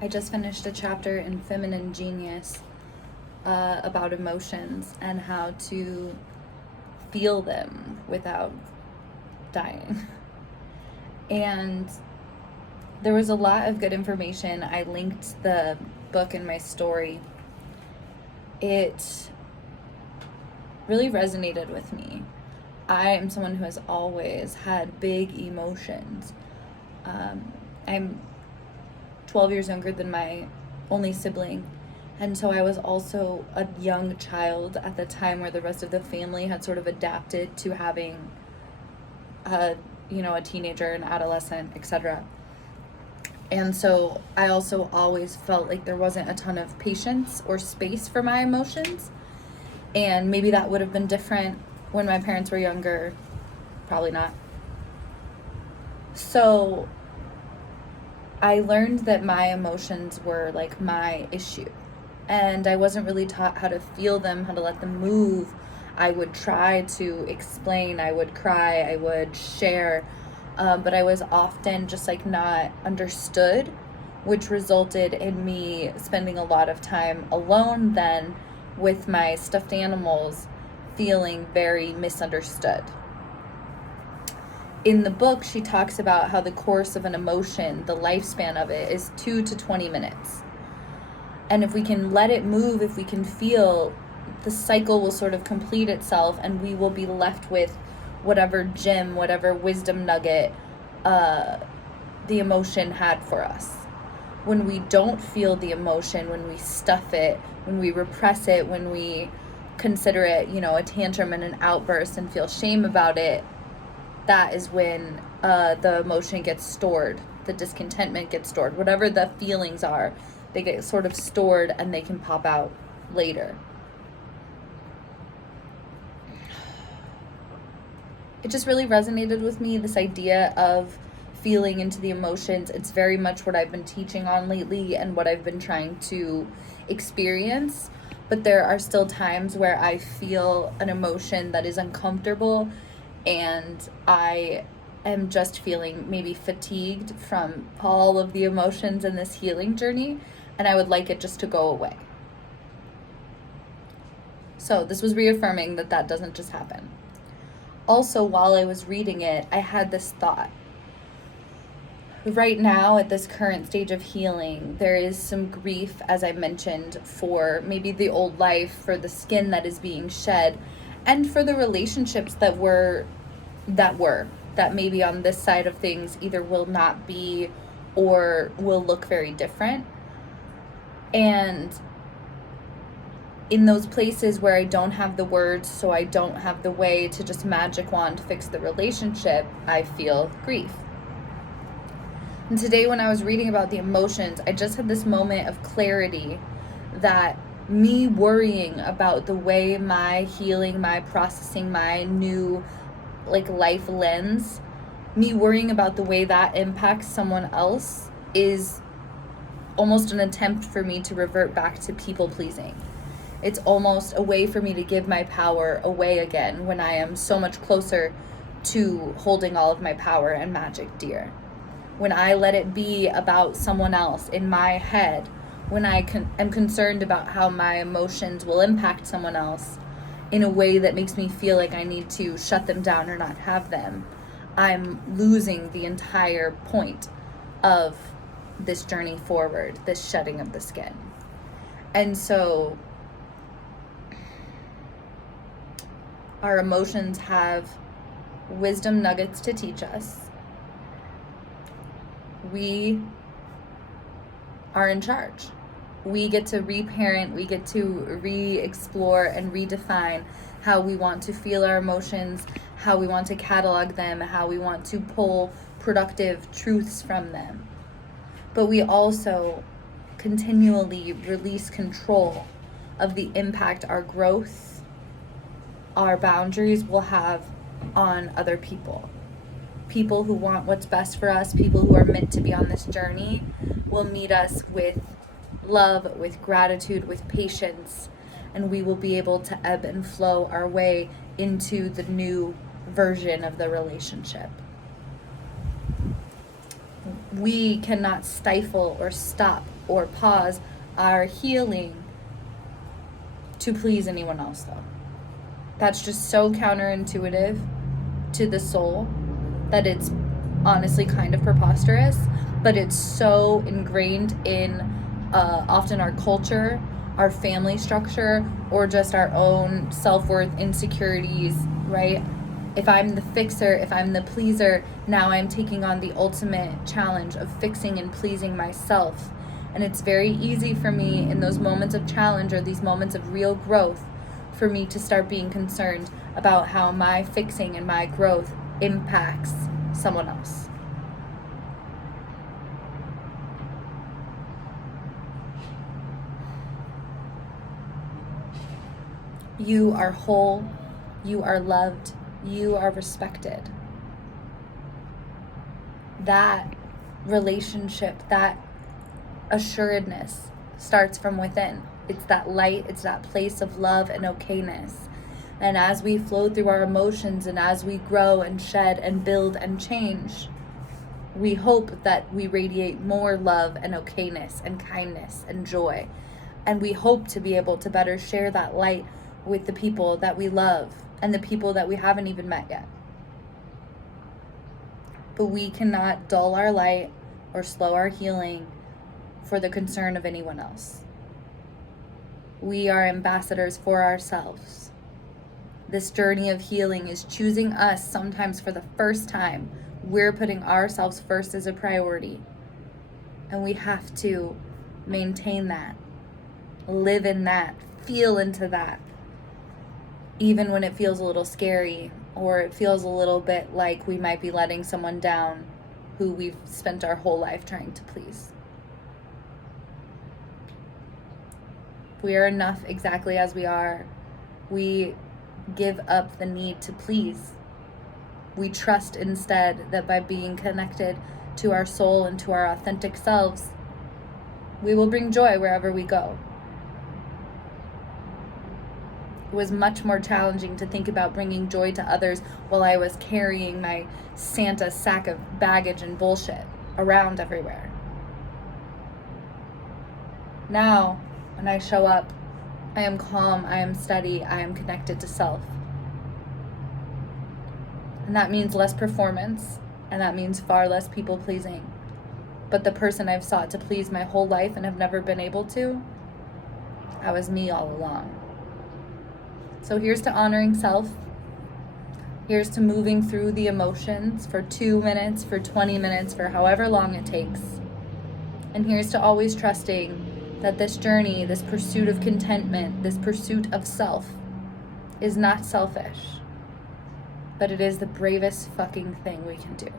I just finished a chapter in Feminine Genius about emotions and how to feel them without dying. And there was a lot of good information. I linked the book in my story. It really resonated with me. I am someone who has always had big emotions. I'm 12 years younger than my only sibling, and so I was also a young child at the time where the rest of the family had sort of adapted to having a teenager, an adolescent, etc. And so I also always felt like there wasn't a ton of patience or space for my emotions. And maybe that would have been different when my parents were younger. Probably not. So I learned that my emotions were like my issue. And I wasn't really taught how to feel them, how to let them move. I would try to explain, I would cry, I would share, but I was often just like not understood, which resulted in me spending a lot of time alone then with my stuffed animals, feeling very misunderstood. In the book, she talks about how the course of an emotion, the lifespan of it, is 2 to 20 minutes. And if we can let it move, if we can feel, the cycle will sort of complete itself, and we will be left with whatever gem, whatever wisdom nugget the emotion had for us. When we don't feel the emotion, when we stuff it, when we repress it, when we consider it, a tantrum and an outburst and feel shame about it, that is when the emotion gets stored, the discontentment gets stored, whatever the feelings are, they get sort of stored and they can pop out later. It just really resonated with me, this idea of feeling into the emotions. It's very much what I've been teaching on lately and what I've been trying to experience. But there are still times where I feel an emotion that is uncomfortable, and I am just feeling maybe fatigued from all of the emotions in this healing journey, and I would like it just to go away. So this was reaffirming that that doesn't just happen. Also, while I was reading it, I had this thought. Right now, at this current stage of healing, there is some grief, as I mentioned, for maybe the old life, for the skin that is being shed, and for the relationships that maybe on this side of things either will not be or will look very different. And in those places where I don't have the words, so I don't have the way to just magic wand fix the relationship, I feel grief. And today when I was reading about the emotions, I just had this moment of clarity that me worrying about the way my healing, my processing, my new life lens, me worrying about the way that impacts someone else is almost an attempt for me to revert back to people pleasing. It's almost a way for me to give my power away again when I am so much closer to holding all of my power and magic dear. When I let it be about someone else in my head, when I am concerned about how my emotions will impact someone else in a way that makes me feel like I need to shut them down or not have them, I'm losing the entire point of this journey forward, this shedding of the skin. And so our emotions have wisdom nuggets to teach us. We are in charge. We get to reparent, we get to re-explore and redefine how we want to feel our emotions, how we want to catalog them, how we want to pull productive truths from them. But we also continually release control of the impact our growth, our boundaries will have on other people. People who want what's best for us, people who are meant to be on this journey, will meet us with love, with gratitude, with patience, and we will be able to ebb and flow our way into the new version of the relationship. We cannot stifle or stop or pause our healing to please anyone else, though. That's just so counterintuitive to the soul that it's honestly kind of preposterous, but it's so ingrained in often our culture, our family structure, or just our own self-worth insecurities, right? If I'm the fixer, if I'm the pleaser, now I'm taking on the ultimate challenge of fixing and pleasing myself. And it's very easy for me in those moments of challenge or these moments of real growth for me to start being concerned about how my fixing and my growth impacts someone else. You are whole, you are loved, you are respected. That relationship, that assuredness starts from within. It's that light, it's that place of love and okayness. And as we flow through our emotions and as we grow and shed and build and change, we hope that we radiate more love and okayness and kindness and joy. And we hope to be able to better share that light with the people that we love and the people that we haven't even met yet. But we cannot dull our light or slow our healing for the concern of anyone else. We are ambassadors for ourselves. This journey of healing is choosing us sometimes for the first time. We're putting ourselves first as a priority. And we have to maintain that, live in that, feel into that. Even when it feels a little scary or it feels a little bit like we might be letting someone down who we've spent our whole life trying to please. We are enough exactly as we are. We give up the need to please. We trust instead that by being connected to our soul and to our authentic selves, we will bring joy wherever we go. It was much more challenging to think about bringing joy to others while I was carrying my Santa sack of baggage and bullshit around everywhere. Now, when I show up, I am calm, I am steady, I am connected to self. And that means less performance, and that means far less people pleasing. But the person I've sought to please my whole life and have never been able to, that was me all along. So here's to honoring self. Here's to moving through the emotions for 2 minutes, for 20 minutes, for however long it takes. And here's to always trusting that this journey, this pursuit of contentment, this pursuit of self is not selfish, but it is the bravest fucking thing we can do.